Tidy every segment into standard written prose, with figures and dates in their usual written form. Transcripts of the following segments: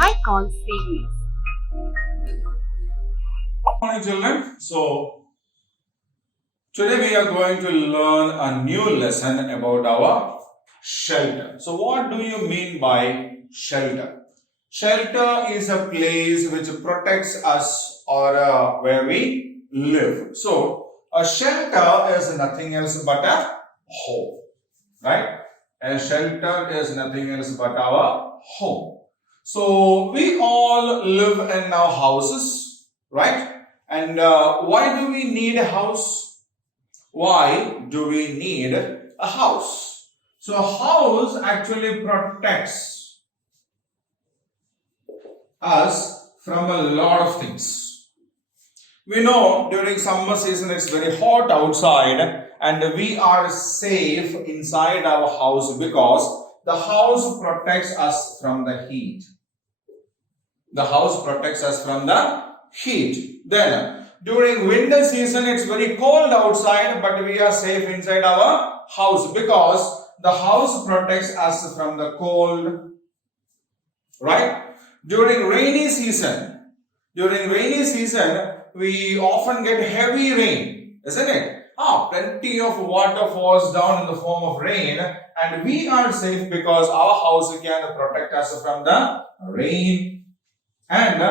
icon series. Good morning, children. So, today we are going to learn a new lesson about our shelter. So, what do you mean by shelter? Shelter is a place which protects us or where we live. So, a shelter is nothing else but a home, right? A shelter is nothing else but our home. So, we all live in our houses, right? And why do we need a house? Why do we need a house? So, a house actually protects us from a lot of things. We know during summer season it's very hot outside and we are safe inside our house because the house protects us from the heat. The house protects us from the heat. Then during winter season it's very cold outside but we are safe inside our house because the house protects us from the cold, right? During rainy season we often get heavy rain, isn't it? Plenty of water falls down in the form of rain and we are safe because our house can protect us from the rain. And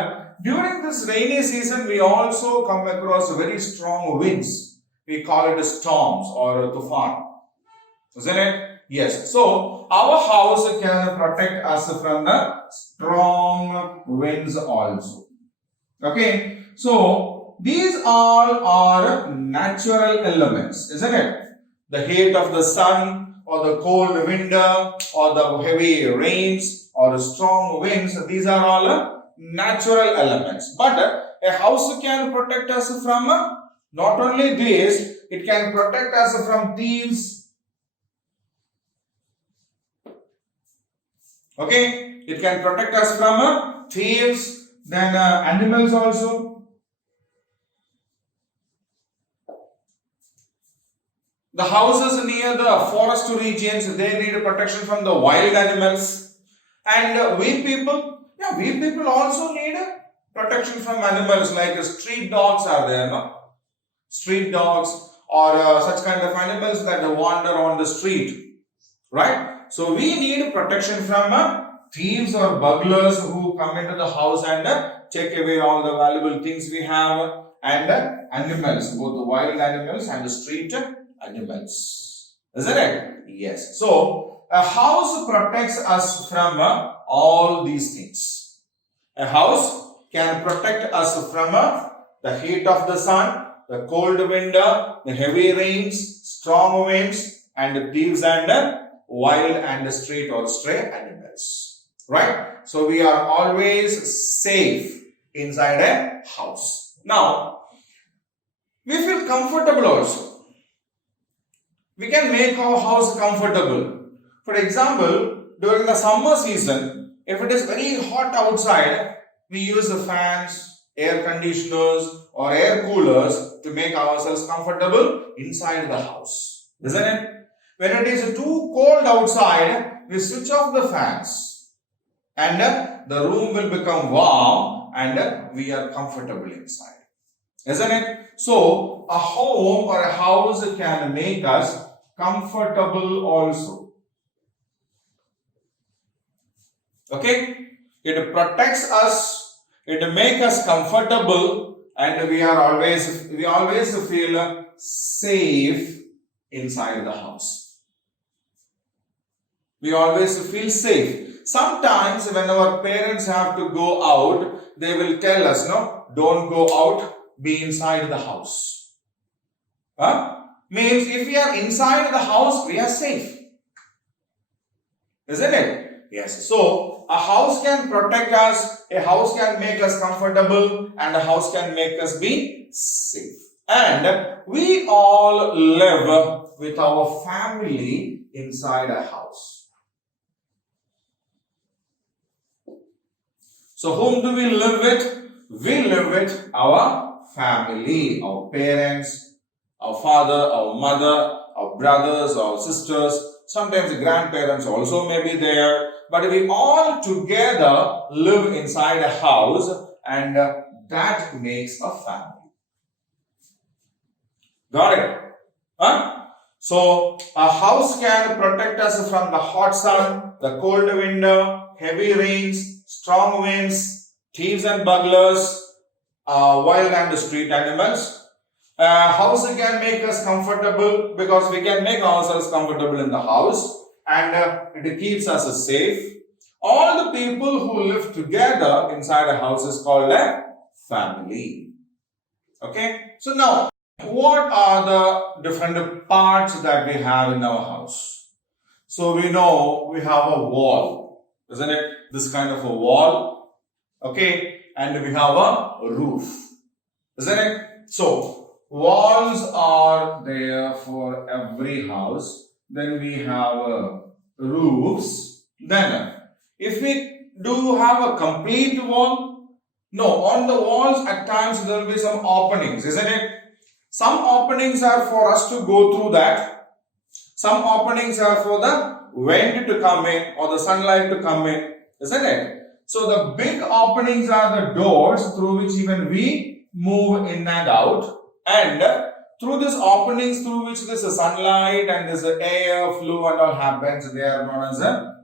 during this rainy season we also come across very strong winds. We call it storms or tufan, isn't it? Yes. So our house can protect us from the strong winds also. Okay. So these all are natural elements, isn't it? The heat of the sun or the cold winter or the heavy rains or the strong winds, these are all natural elements. But a house can protect us from not only this, it can protect us from thieves. Okay, it can protect us from thieves, then animals also. The houses near the forest regions, they need protection from the wild animals. And we people also need protection from animals like street dogs are there, no? Street dogs or such kind of animals that wander on the street, right? So we need protection from thieves or burglars who come into the house and take away all the valuable things we have, and animals, both the wild animals and the street animals. Isn't it? Yes. So a house protects us from all these things. A house can protect us from the heat of the sun, the cold winter, the heavy rains, strong winds, and thieves and wild and street or stray animals. Right? So we are always safe inside a house. Now, we feel comfortable also. We can make our house comfortable. For example, during the summer season, if it is very hot outside, we use the fans, air conditioners or air coolers to make ourselves comfortable inside the house. Isn't it? When it is too cold outside, we switch off the fans and the room will become warm and we are comfortable inside. Isn't it? So, a home or a house can make us comfortable also. Okay? It protects us, it makes us comfortable, and we always feel safe inside the house. We always feel safe. Sometimes when our parents have to go out, they will tell us, no, don't go out, be inside the house. Means if we are inside the house, we are safe. Isn't it? Yes. So, a house can protect us, a house can make us comfortable, and a house can make us be safe. And we all live with our family inside a house. So, whom do we live with? We live with our family, our parents, our father, our mother, our brothers, our sisters. Sometimes the grandparents also may be there. but we all together live inside a house, and that makes a family. Got it? Huh? So a house can protect us from the hot sun, the cold winter, heavy rains, strong winds, thieves and burglars, wild and street animals. House can make us comfortable because we can make ourselves comfortable in the house, and it keeps us safe. All the people who live together inside a house is called a family. Okay, so now what are the different parts that we have in our house? So we know we have a wall, isn't it? This kind of a wall, okay, and we have a roof, isn't it? So walls are there for every house. Then we have roofs. Then if we do have a complete wall, no, on the walls at times there will be some openings, isn't it? Some openings are for us to go through that. Some openings are for the wind to come in or the sunlight to come in, isn't it? So the big openings are the doors through which even we move in and out, and through these openings through which there's a sunlight and there's a air flow and all happens, they are known as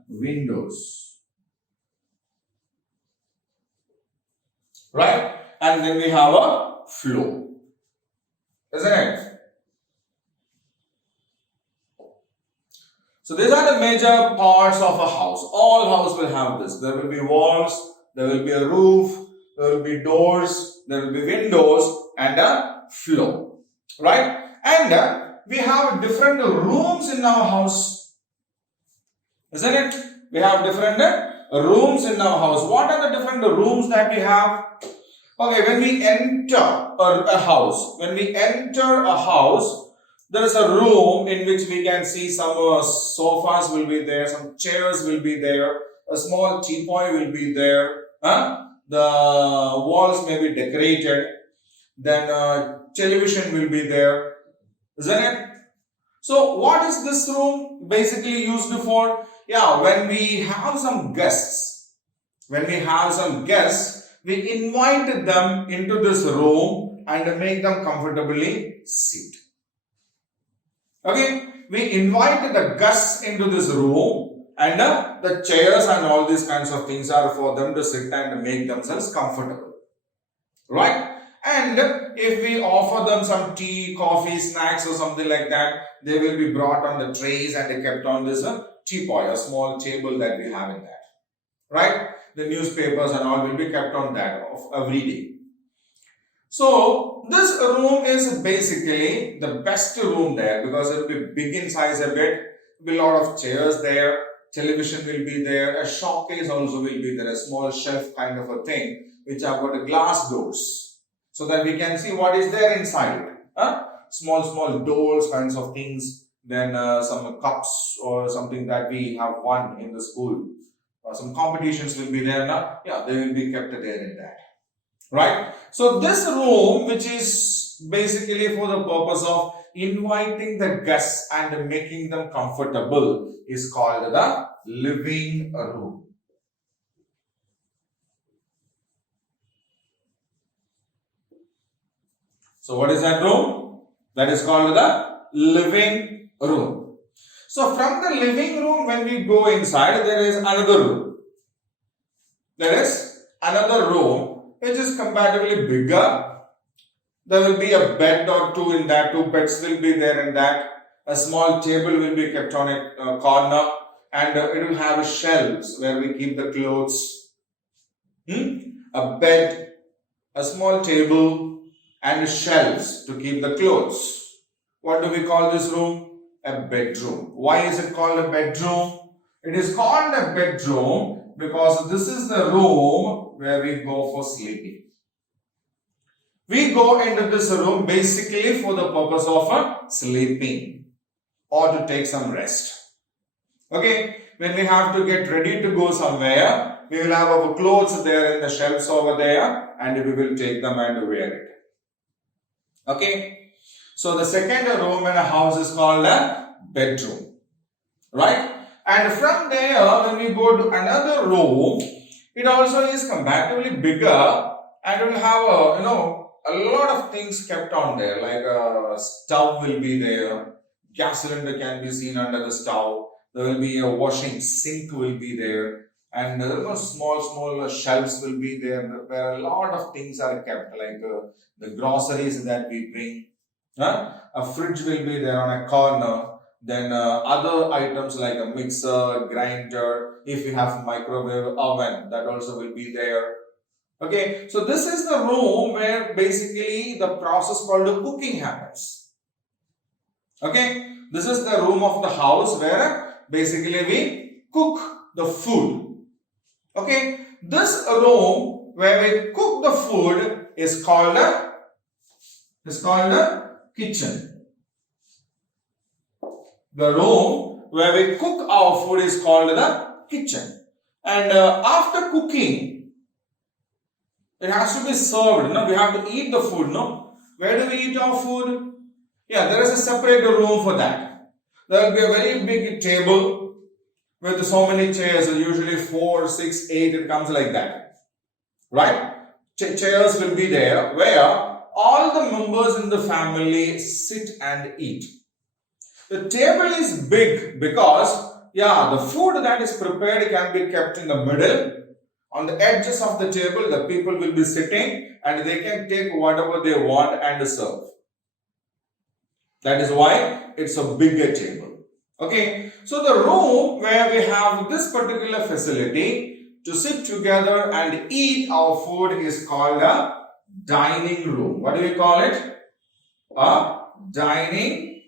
windows. Right? And then we have a floor, isn't it? So these are the major parts of a house. All houses will have this. There will be walls, there will be a roof, there will be doors, there will be windows and a floor. Right? And we have different rooms in our house. Isn't it? We have different rooms in our house. What are the different rooms that we have? Okay, when we enter a house, there is a room in which we can see some sofas will be there, some chairs will be there, a small teapot will be there, the walls may be decorated, then television will be there, isn't it? So what is this room basically used for? Yeah, when we have some guests, we invite them into this room and make them comfortably sit. Okay, we invite the guests into this room, and the chairs and all these kinds of things are for them to sit and make themselves comfortable. Right? And if we offer them some tea, coffee, snacks or something like that, they will be brought on the trays and kept on this teapot, a small table that we have in that. Right? The newspapers and all will be kept on that every day. So this room is basically the best room there because it will be big in size a bit. There will be a lot of chairs there. Television will be there. A showcase also will be there. A small shelf kind of a thing which have got a glass doors so that we can see what is there inside. Small doors kinds of things. Then some cups or something that we have won in the school. Some competitions will be there now. Yeah, they will be kept there in that. Right? So this room, which is basically for the purpose of inviting the guests and making them comfortable, is called the living room. So what is that room? That is called the living room. So from the living room, when we go inside, there is another room. There is another room which is comparatively bigger. There will be a bed or two in that. Two beds will be there in that. A small table will be kept on a corner, and it will have shelves where we keep the clothes. A bed, a small table, and shelves to keep the clothes. What do we call this room? A bedroom. Why is it called a bedroom? It is called a bedroom because this is the room where we go for sleeping. We go into this room basically for the purpose of sleeping or to take some rest. Okay, when we have to get ready to go somewhere, we will have our clothes there in the shelves over there and we will take them and wear it. Okay, so the second room in a house is called a bedroom. Right? And from there, when we go to another room, it also is comparatively bigger and it will have a lot of things kept on there, like a stove will be there, gas cylinder can be seen under the stove, there will be a washing sink will be there, and small shelves will be there where a lot of things are kept, like the groceries that we bring. A fridge will be there on a corner. Then other items like a mixer, grinder, if you have microwave oven, that also will be there. Okay, so this is the room where basically the process called the cooking happens. Okay, this is the room of the house where basically we cook the food. Okay, this room where we cook the food is called the kitchen. The room where we cook our food is called the kitchen. And after cooking, it has to be served. No? We have to eat the food. No? Where do we eat our food? Yeah, there is a separate room for that. There will be a very big table with so many chairs, usually 4, 6, 8, it comes like that. Right? Chairs will be there where all the members in the family sit and eat. The table is big because, the food that is prepared can be kept in the middle. On the edges of the table, the people will be sitting and they can take whatever they want and serve. That is why it's a bigger table. Okay, so the room where we have this particular facility to sit together and eat our food is called a dining room. What do we call it? A dining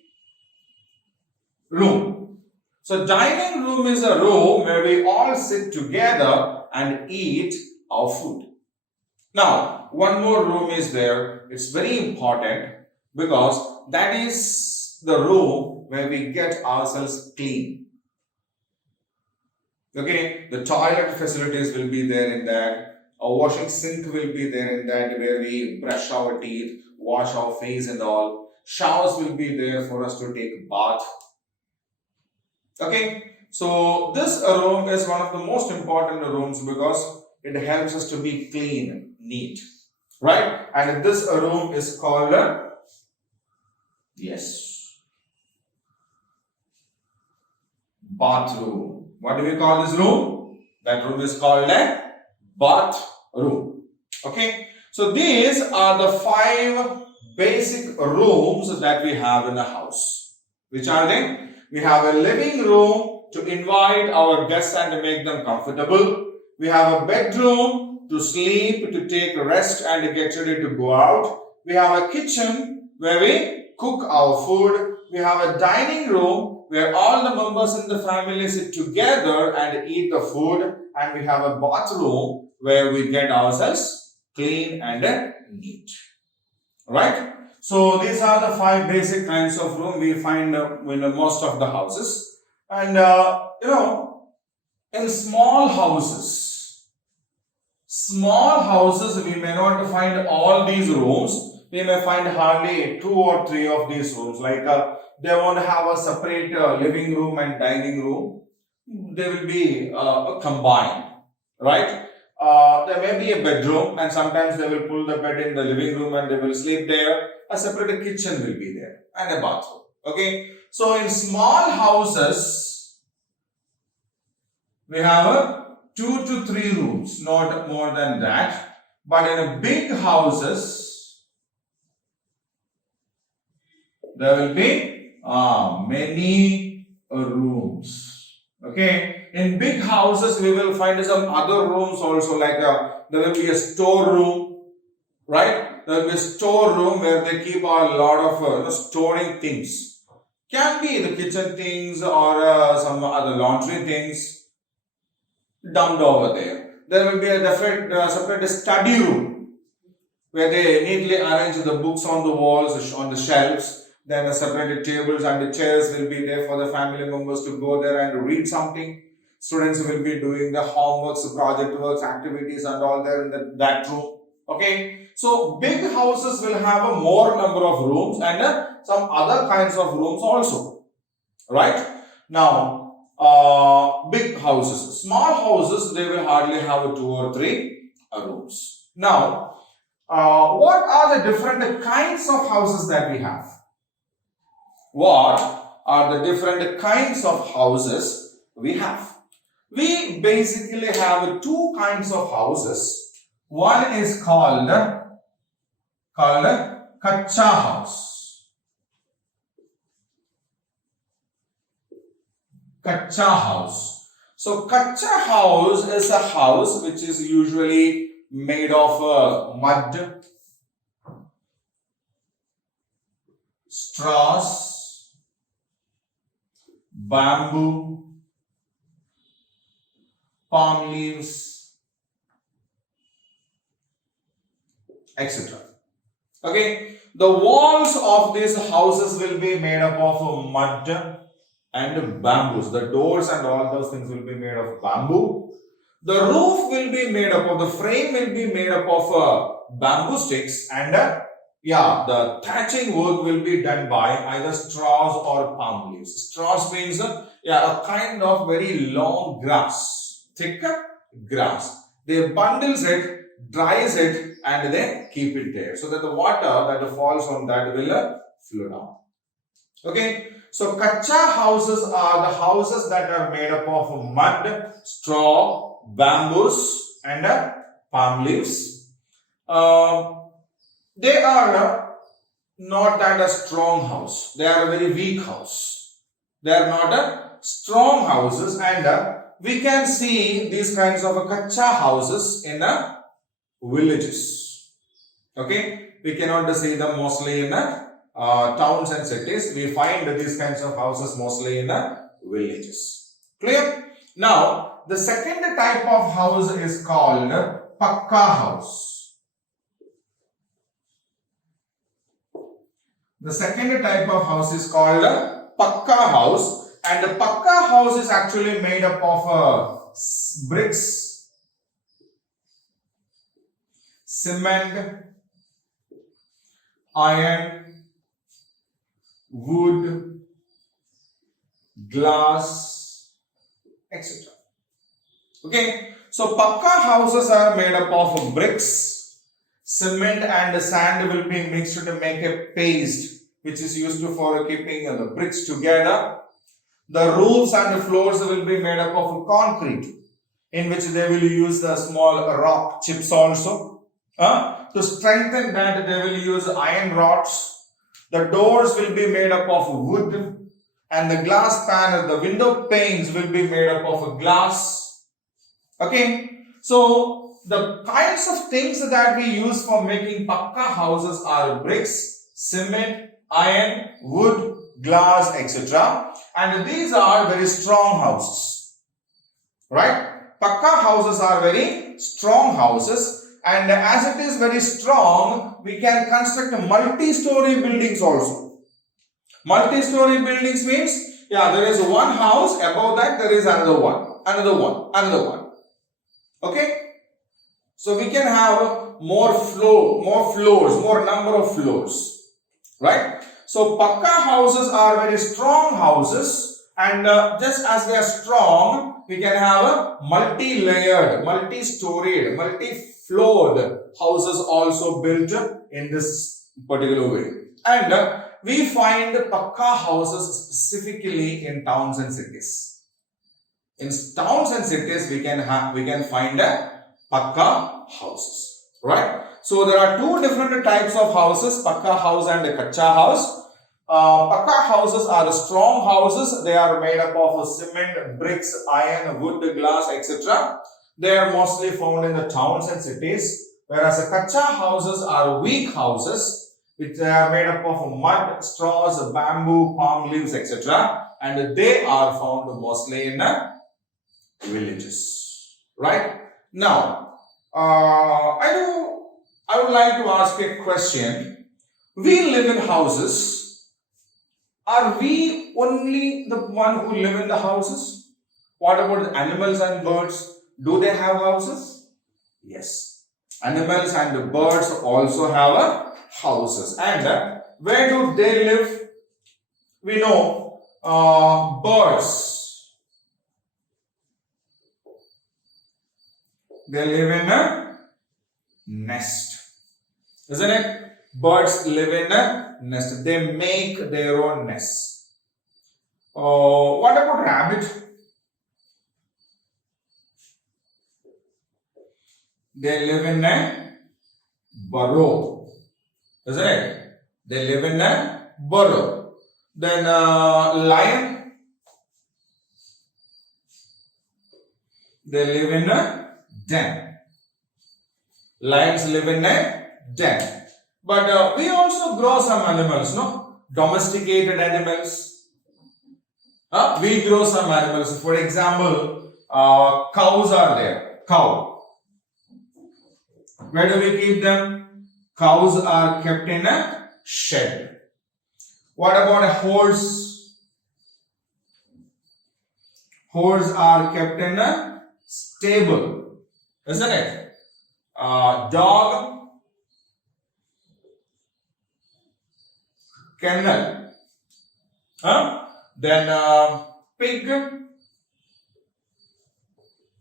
room. So dining room is a room where we all sit together and eat our food. Now, one more room is there. It's very important because that is the room where we get ourselves clean. Okay, the toilet facilities will be there in that. A washing sink will be there in that, where we brush our teeth, wash our face and all. Showers will be there for us to take a bath. Okay, so this room is one of the most important rooms because it helps us to be clean, neat, right? And this room is called bathroom. What do we call this room? That room is called a bathroom. Okay, so these are the 5 basic rooms that we have in a house. Which are they? We have a living room to invite our guests and to make them comfortable. We have a bedroom to sleep, to take rest and get ready to go out. We have a kitchen where we cook our food. We have a dining room where all the members in the family sit together and eat the food. And we have a bathroom where we get ourselves clean and neat. Right? So these are the 5 basic kinds of room we find in most of the houses. And in small houses we may not find all these rooms. We may find hardly 2 or 3 of these rooms. Like they won't have a separate living room and dining room. They will be combined, right? There may be a bedroom and sometimes they will pull the bed in the living room and they will sleep there. A separate kitchen will be there and a bathroom. Okay. So in small houses, we have 2 to 3 rooms, not more than that. But in big houses, there will be many rooms. Okay. In big houses, we will find some other rooms also, like there will be a storeroom, right? There will be a storeroom where they keep a lot of storing things. Can be the kitchen things or some other laundry things dumped over there. There will be a separate study room where they neatly arrange the books on the walls, on the shelves. Then the separate tables and the chairs will be there for the family members to go there and read something. Students will be doing the homeworks, project works, activities and all there in that room. Okay. So big houses will have a more number of rooms and some other kinds of rooms also. Right. Now, big houses. Small houses, they will hardly have 2 or 3 rooms. Now, what are the different kinds of houses that we have? What are the different kinds of houses we have? We basically have 2 kinds of houses. One is called Kacha House. Kacha House. So Kacha House is a house which is usually made of mud, straws, bamboo, palm leaves, etc. Okay, the walls of these houses will be made up of mud and bamboos. The doors and all those things will be made of bamboo. The roof will be made up of, the frame will be made up of bamboo sticks, and the thatching work will be done by either straws or palm leaves. Straws means a kind of very long grass, thick grass. They bundles it, dries it, and they keep it there so that the water that falls on that will flow down. Okay, so Kacha houses are the houses that are made up of mud, straw, bamboos, and palm leaves. They are not that a strong house. They are a very weak house. They are not a strong houses, and we can see these kinds of Kacha houses in villages. Okay, we cannot see them mostly in towns and cities. We find these kinds of houses mostly in villages. Clear? Now, the second type of house is called Pakka House. The second type of house is called Pakka House, and the Pakka House is actually made up of bricks, cement, iron, wood, glass, etc. Okay, so Pakka houses are made up of bricks, cement, and sand will be mixed to make a paste which is used for keeping the bricks together. The roofs and floors will be made up of concrete, in which they will use the small rock chips also. To strengthen that, they will use iron rods. The doors will be made up of wood, and the glass panel, the window panes will be made up of glass. Okay, so the kinds of things that we use for making Pakka houses are bricks, cement, iron, wood, glass, etc. And these are very strong houses. Right? Pakka houses are very strong houses, and as it is very strong, we can construct multi-story buildings also. Multi-story buildings means, there is one house, above that there is another one, another one. Okay? So we can have more number of floors. Right? So Pakka houses are very strong houses, and just as they are strong, we can have a multi-layered, multi-storied, multi-floored houses also built in this particular way. And we find Pakka houses specifically in towns and cities. In towns and cities, we can find Pakka houses, right? So there are 2 different types of houses, Pakka house and Kacha house. Pakka houses are strong houses. They are made up of cement, bricks, iron, wood, glass, etc. They are mostly found in the towns and cities. Whereas Kacha houses are weak houses, which are made up of mud, straws, bamboo, palm leaves, etc. And they are found mostly in villages. Right? Now, I would like to ask a question. We live in houses. Are we only the one who live in the houses? What about the animals and birds? Do they have houses? Yes. Animals and birds also have houses. And where do they live? We know birds They live in a nest. Isn't it? Birds live in a nest. They make their own nests. What about rabbit? They live in a burrow. Isn't it? They live in a burrow. Then lion, they live in a den. Lions live in a den. But we also grow some animals, no? Domesticated animals. We grow some animals. For example, cows are there. Cow. Where do we keep them? Cows are kept in a shed. What about a horse? Horses are kept in a stable, isn't it? Dog, kennel. Then pig,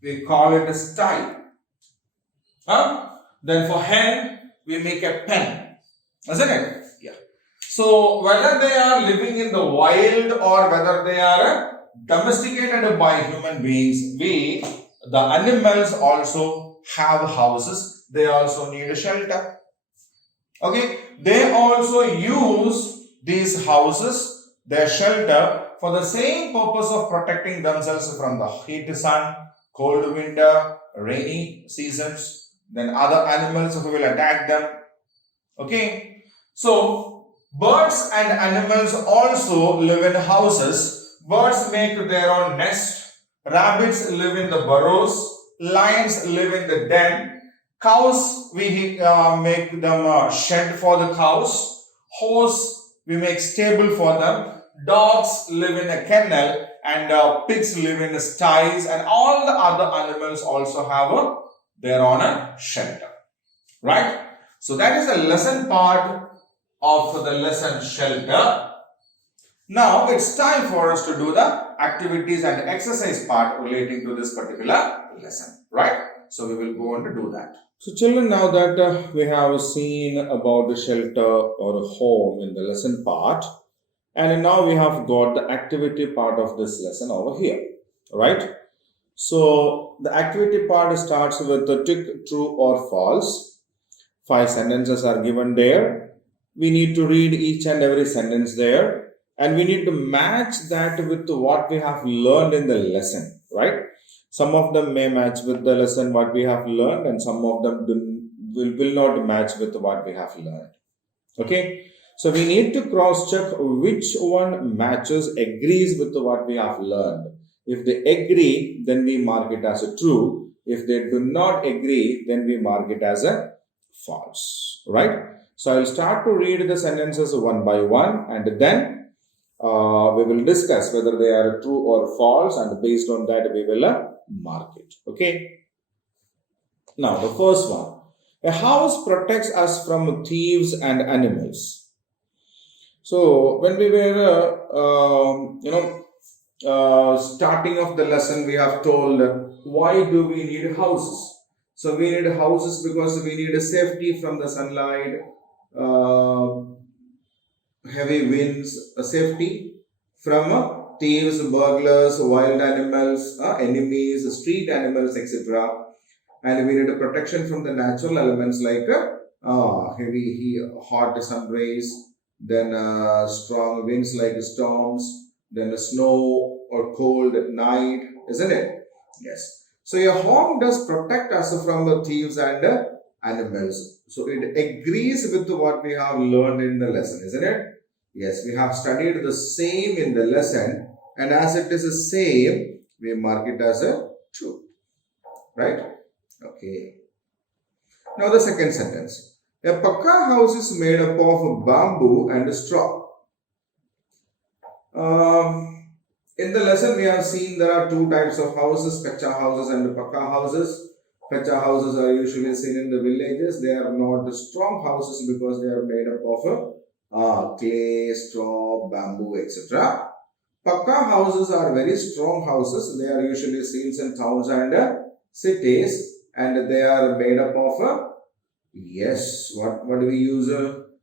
we call it a sty. Then for hen, we make a pen, isn't it? Yeah. So whether they are living in the wild or whether they are domesticated by human beings, the animals also have houses. They also need a shelter. Okay. They also use these houses, their shelter, for the same purpose of protecting themselves from the heat sun, cold winter, rainy seasons, then other animals who will attack them. Okay. So birds and animals also live in houses. Birds make their own nest. Rabbits live in the burrows. Lions live in the den. Cows, we make them a shed for the cows. Horse, we make stable for them. Dogs live in a kennel, and pigs live in sties, and all the other animals also have their own shelter. Right? So that is the lesson part of the lesson shelter. Now it's time for us to do the activities and exercise part relating to this particular lesson. Right? So we will go on to do that. So children, now that we have seen about the shelter or home in the lesson part, and now we have got the activity part of this lesson over here, right? So the activity part starts with the tick true or false. 5 sentences are given there. We need to read each and every sentence there, and we need to match that with what we have learned in the lesson, right? Some of them may match with the lesson what we have learned, and some of them will not match with what we have learned. Okay. So we need to cross check which one matches, agrees with what we have learned. If they agree, then we mark it as a true. If they do not agree, then we mark it as a false. Right? So I will start to read the sentences one by one, and then we will discuss whether they are true or false, and based on that we will mark it. Okay. Now the first one. A house protects us from thieves and animals. So when we were, starting of the lesson, we have told why do we need houses? So we need houses because we need a safety from the sunlight, heavy winds, a safety from thieves, burglars, wild animals, enemies, street animals, etc. And we need a protection from the natural elements like heavy, hot sun rays, then strong winds like storms, then snow or cold at night, isn't it? Yes. So your home does protect us from the thieves and animals. So it agrees with what we have learned in the lesson, isn't it? Yes, we have studied the same in the lesson, and as it is the same, we mark it as a true. Right? Okay. Now the second sentence. A Pakka house is made up of bamboo and straw. In the lesson we have seen there are 2 types of houses, Kacha houses and Pakka houses. Kacha houses are usually seen in the villages. They are not strong houses because they are made up of clay, straw, bamboo, etc. Pakka houses are very strong houses. They are usually seen in towns and cities, and they are made up of yes, what do we use?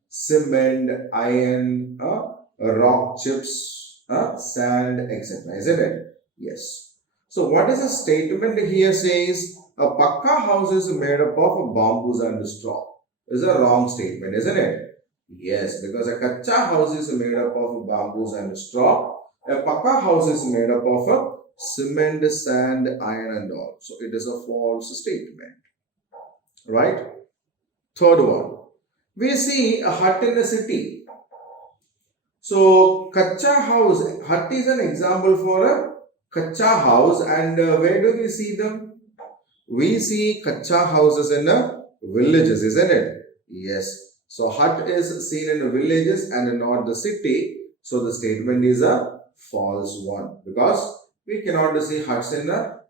Cement, iron, rock chips, sand, etc. Isn't it? Yes. So what is the statement here says? A Pakka house is made up of bamboos and straw. Is a wrong statement, isn't it? Yes, because a Kacha house is made up of bamboos and straw. A Pakka house is made up of cement, sand, iron and all. So it is a false statement. Right? Third one. We see a hut in a city. So Kacha house, hut is an example for a Kacha house, and where do we see them? We see Kacha houses in villages, isn't it? Yes. So hut is seen in villages and not the city. So the statement is a false one, because we cannot see huts in the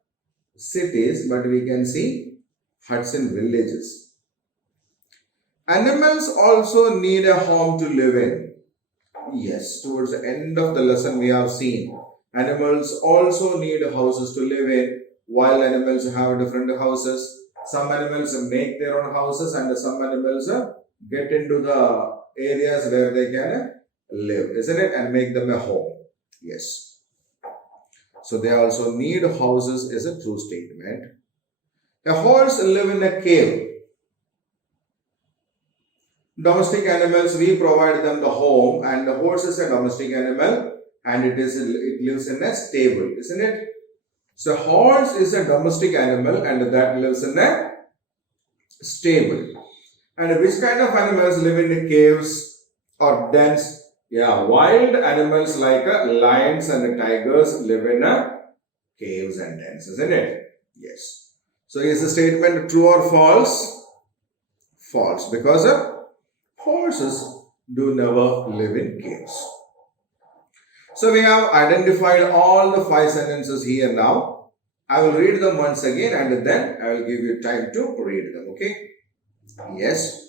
cities, but we can see huts in villages. Animals also need a home to live in. Yes, towards the end of the lesson we have seen animals also need houses to live in. Wild animals have different houses. Some animals make their own houses, and some animals get into the areas where they can live, isn't it? And make them a home. Yes. So they also need houses is a true statement. A horse live in a cave. Domestic animals, we provide them the home, and the horse is a domestic animal, and it lives in a stable, isn't it? So horse is a domestic animal, and that lives in a stable. And which kind of animals live in the caves or dens? Yeah, wild animals like lions and tigers live in caves and dens, isn't it? Yes. So is the statement true or false? False, because horses do never live in caves. So we have identified all the 5 sentences here now. I will read them once again, and then I will give you time to read them, okay? Yes.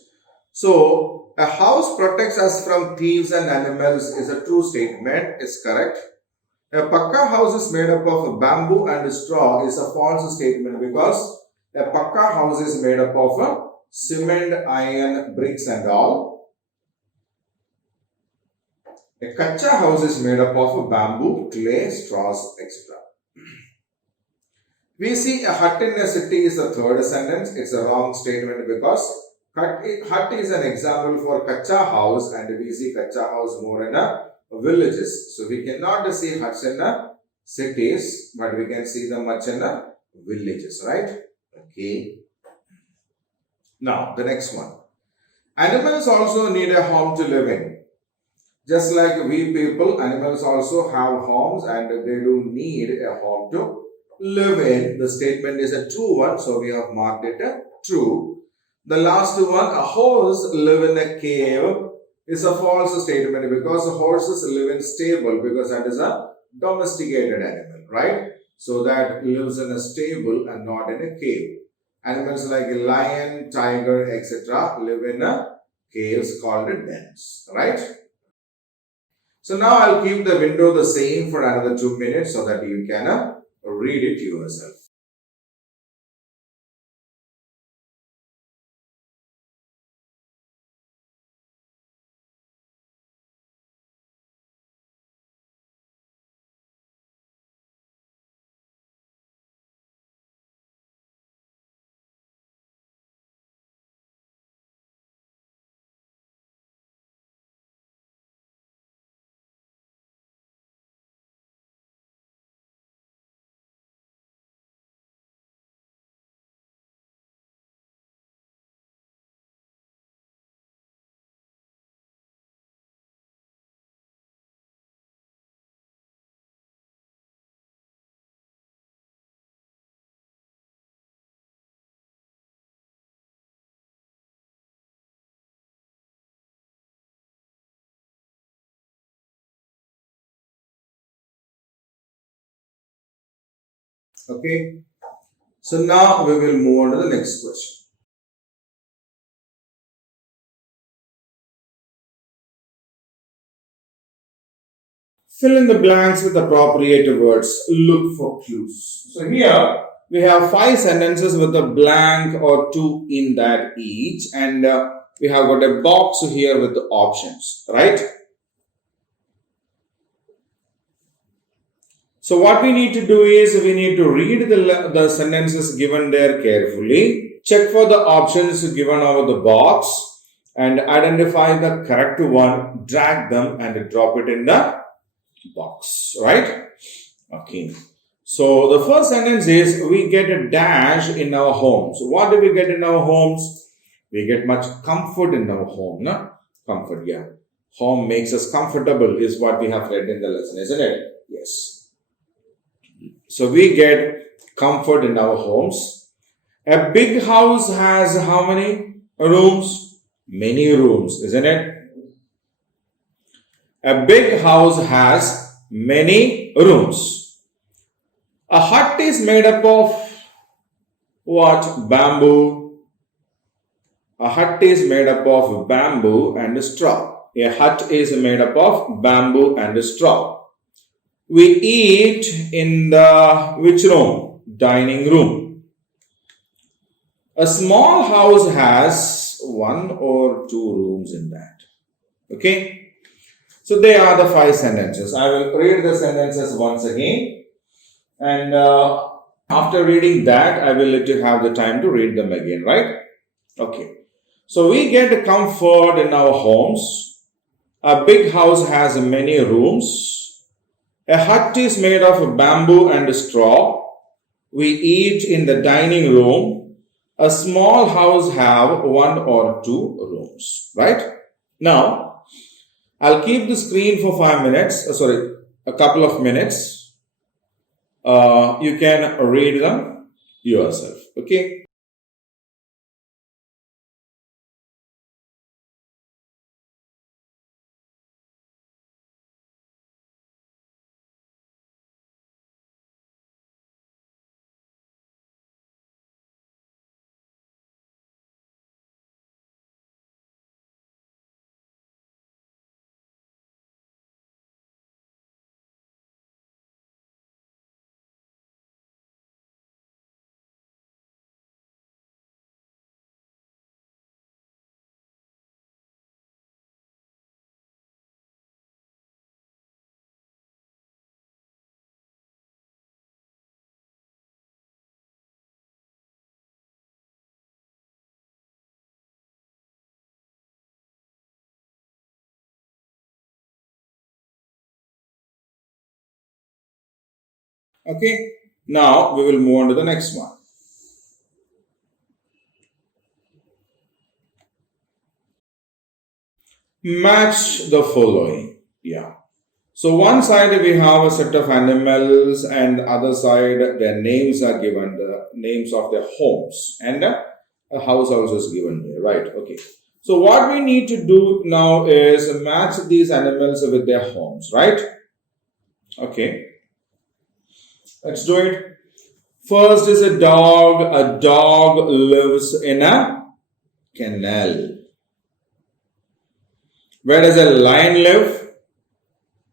So, a house protects us from thieves and animals is a true statement. It's correct. A Pakka house is made up of bamboo and straw is a false statement, because a Pakka house is made up of cement, iron, bricks and all. A Kacha house is made up of bamboo, clay, straws, etc. We see a hut in a city is the third sentence. It's a wrong statement, because hut is an example for Kacha house, and we see Kacha house more in villages. So we cannot see huts in cities, but we can see them much in villages, right? Okay. Now the next one. Animals also need a home to live in. Just like we people, animals also have homes, and they do need a home to live in. The statement is a true one, so we have marked it true. The last one, a horse live in a cave, is a false statement, because horses live in stable, because that is a domesticated animal, right? So that lives in a stable and not in a cave. Animals like lion, tiger, etc. live in a caves called dens, right? So now I'll keep the window the same for another 2 minutes so that you can read it yourself. Okay. So now we will move on to the next question. Fill in the blanks with appropriate words. Look for clues. So here we have 5 sentences with a blank or 2 in that each, and we have got a box here with the options, right? So what we need to do is we need to read the sentences given there carefully, check for the options given over the box, and identify the correct one, drag them and drop it in the box, right? Okay. So the first sentence is we get a dash in our homes. What do we get in our homes? We get much comfort in our home, no? Comfort, yeah. Home makes us comfortable is what we have read in the lesson, isn't it? Yes. So we get comfort in our homes. A big house has how many rooms? Many rooms, isn't it? A big house has many rooms. A hut is made up of what? Bamboo. A hut is made up of bamboo and straw. A hut is made up of bamboo and straw. We eat in the which room? Dining room. A small house has 1 or 2 rooms in that. Okay. So they are the 5 sentences. I will read the sentences once again. And after reading that, I will let you have the time to read them again, right? Okay. So we get comfort in our homes. A big house has many rooms. A hut is made of bamboo and straw. We eat in the dining room. A small house have 1 or 2 rooms, right? Now, I'll keep the screen for 5 minutes, a couple of minutes. You can read them yourself, okay? Okay, now we will move on to the next one. Match the following. Yeah. So one side we have a set of animals, and the other side their names are given, the names of their homes, and a house also is given there, right? Okay. So what we need to do now is match these animals with their homes, right? Okay. Let's do it. First is a dog. A dog lives in a kennel. Where does a lion live?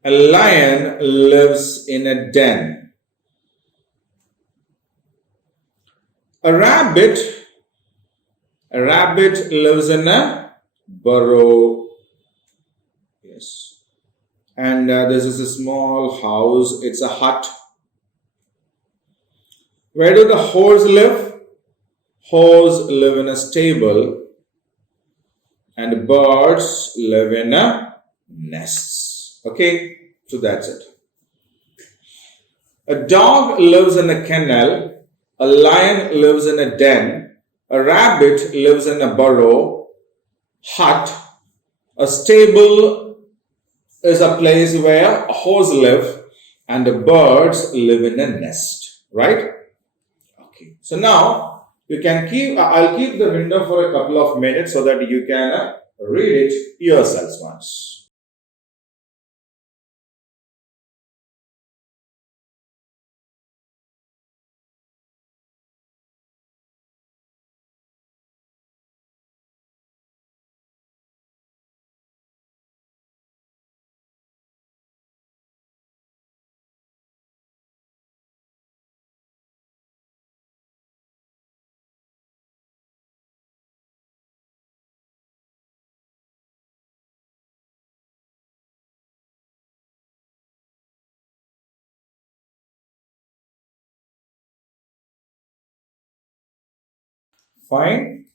A lion lives in a den. A rabbit lives in a burrow. Yes. And this is a small house. It's a hut. Where do the horse live? Horse live in a stable. And birds live in a nests. Okay. So that's it. A dog lives in a kennel. A lion lives in a den. A rabbit lives in a burrow. Hut. A stable is a place where horse live, and the birds live in a nest, right? Okay. So now you can I'll keep the window for a couple of minutes so that you can read it yourselves once. Fine.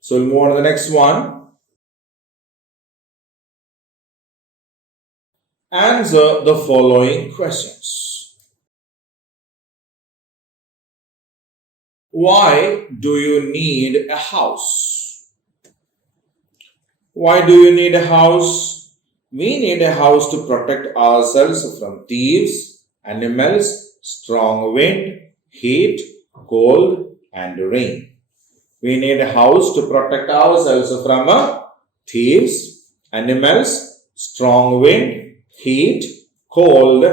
So we'll move on to the next one. Answer the following questions. Why do you need a house? Why do you need a house? We need a house to protect ourselves from thieves, animals, strong wind, heat, cold, and rain. We need a house to protect ourselves from thieves, animals, strong wind, heat, cold,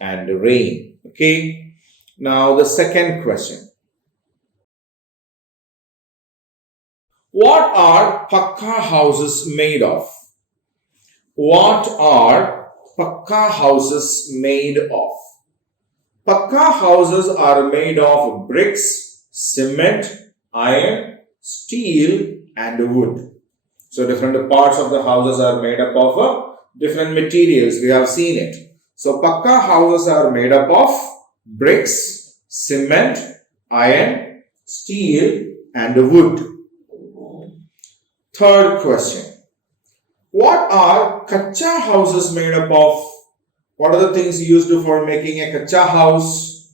and rain. Okay. Now the second question. What are Pakka houses made of? What are Pakka houses made of? Pakka houses are made of bricks, cement, iron, steel, and wood. So different parts of the houses are made up of different materials. We have seen it. So Pakka houses are made up of bricks, cement, iron, steel, and wood. Third question. What are Kacha houses made up of? What are the things used for making a Kacha house?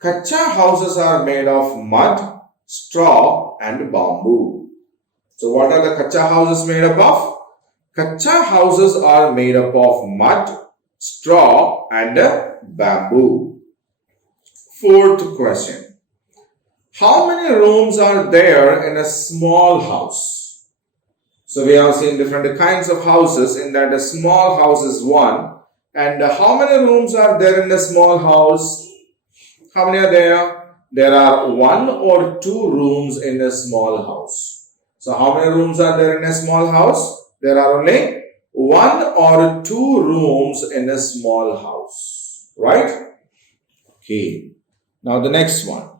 Kacha houses are made of mud, straw, and bamboo. So what are the Kacha houses made up of? Kacha houses are made up of mud, straw, and bamboo. Fourth question. How many rooms are there in a small house? So we have seen different kinds of houses. In that a small house is one. And how many rooms are there in a small house? How many are there? There are one or two rooms in a small house. So how many rooms are there in a small house? There are only one or two rooms in a small house. Right? Okay. Now the next one.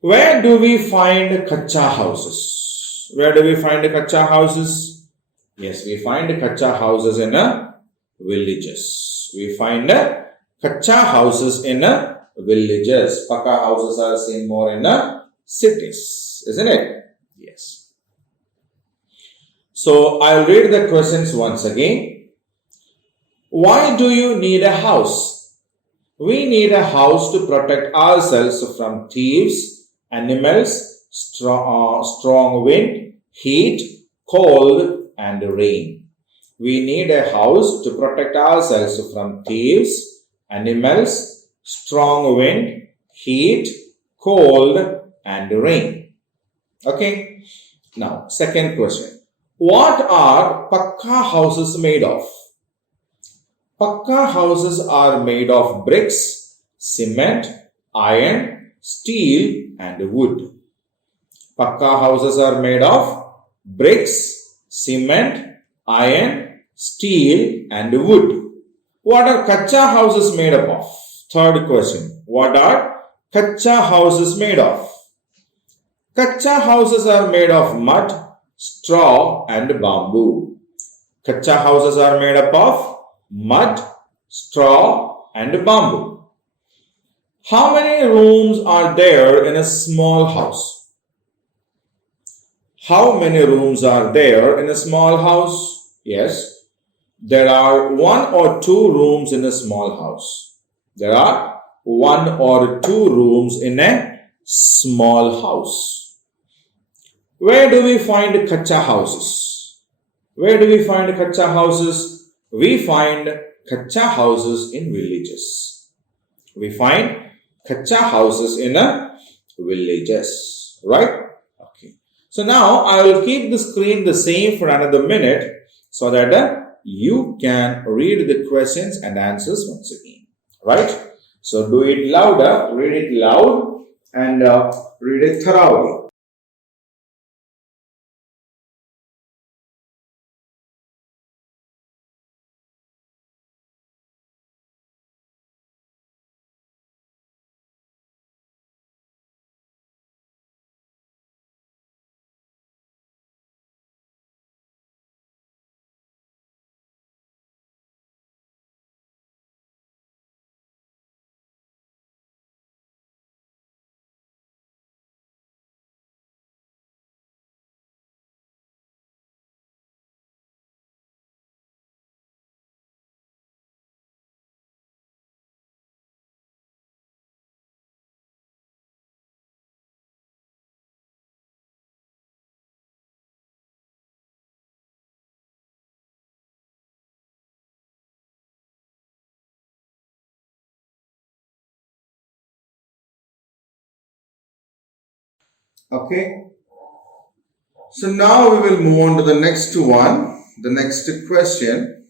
Where do we find Kacha houses? Where do we find Kacha houses? Yes, we find Kacha houses in villages. We find Kacha houses in villages. Pakka houses are seen more in cities, isn't it? Yes. So I'll read the questions once again. Why do you need a house? We need a house to protect ourselves from thieves, animals, strong wind, heat, cold, and rain. We need a house to protect ourselves from thieves, animals, strong wind, heat, cold, and rain. Okay. Now, second question. What are Pakka houses made of? Pakka houses are made of bricks, cement, iron, steel, and wood. Pakka houses are made of bricks, cement, iron, steel, and wood. What are Kacha houses made up of? Third question. What are Kacha houses made of? Kacha houses are made of mud, straw, and bamboo. Kacha houses are made up of mud, straw, and bamboo. How many rooms are there in a small house? How many rooms are there in a small house? Yes, there are one or two rooms in a small house. There are one or two rooms in a small house. Where do we find Kacha houses? Where do we find Kacha houses? We find Kacha houses in villages. We find Kacha houses in villages, right? Okay. So now I will keep the screen the same for another minute so that you can read the questions and answers once again, right? So do it louder, read it loud, and read it thoroughly. Okay. So now we will move on to the next one. The next question.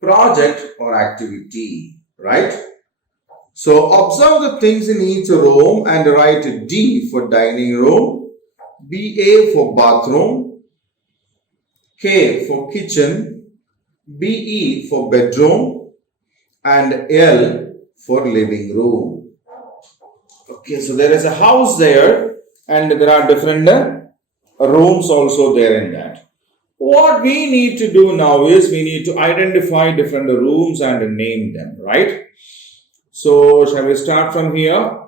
Project or activity, right? So observe the things in each room and write D for dining room, BA for bathroom, K for kitchen, BE for bedroom, and L for living room. Okay, so there is a house there and there are different rooms also there in that. What we need to do now is we need to identify different rooms and name them, right? So shall we start from here?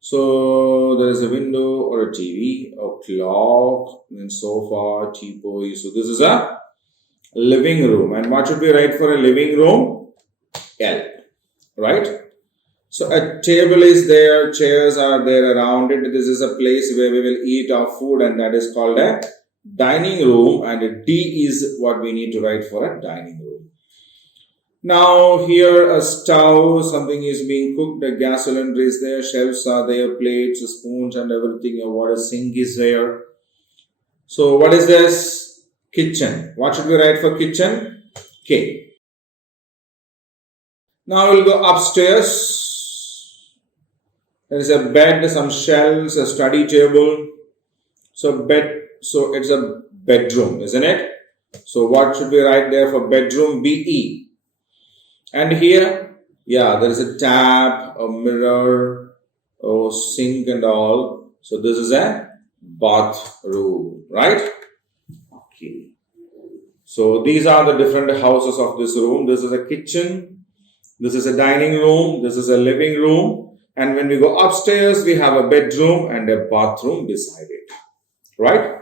So there is a window or a TV, a clock, then sofa, teapot. So this is a living room. And what should we write for a living room? L, right? So a table is there, chairs are there around it. This is a place where we will eat our food and that is called a dining room, and a D is what we need to write for a dining room. Now here a stove, something is being cooked, a gas cylinder is there, shelves are there, plates, spoons and everything, a water sink is there. So what is this? Kitchen. What should we write for kitchen? K. Now we'll go upstairs. There is a bed, some shelves, a study table. So bed, so it's a bedroom, isn't it? So what should we write there for bedroom? BE. And here, yeah, there is a tap, a mirror, a sink and all. So this is a bathroom, right? Okay. So these are the different houses of this room. This is a kitchen. This is a dining room. This is a living room. And when we go upstairs, we have a bedroom and a bathroom beside it, right?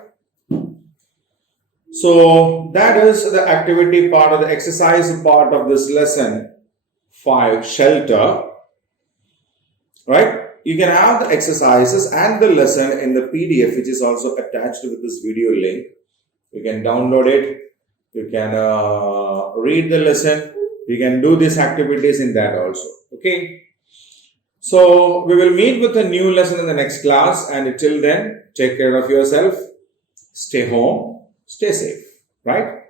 So that is the activity part of the exercise part of this lesson 5, shelter, right? You can have the exercises and the lesson in the PDF, which is also attached with this video link. You can download it. You can read the lesson. You can do these activities in that also, okay? So we will meet with a new lesson in the next class, and till then, take care of yourself, stay home, stay safe, right?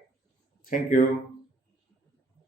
Thank you.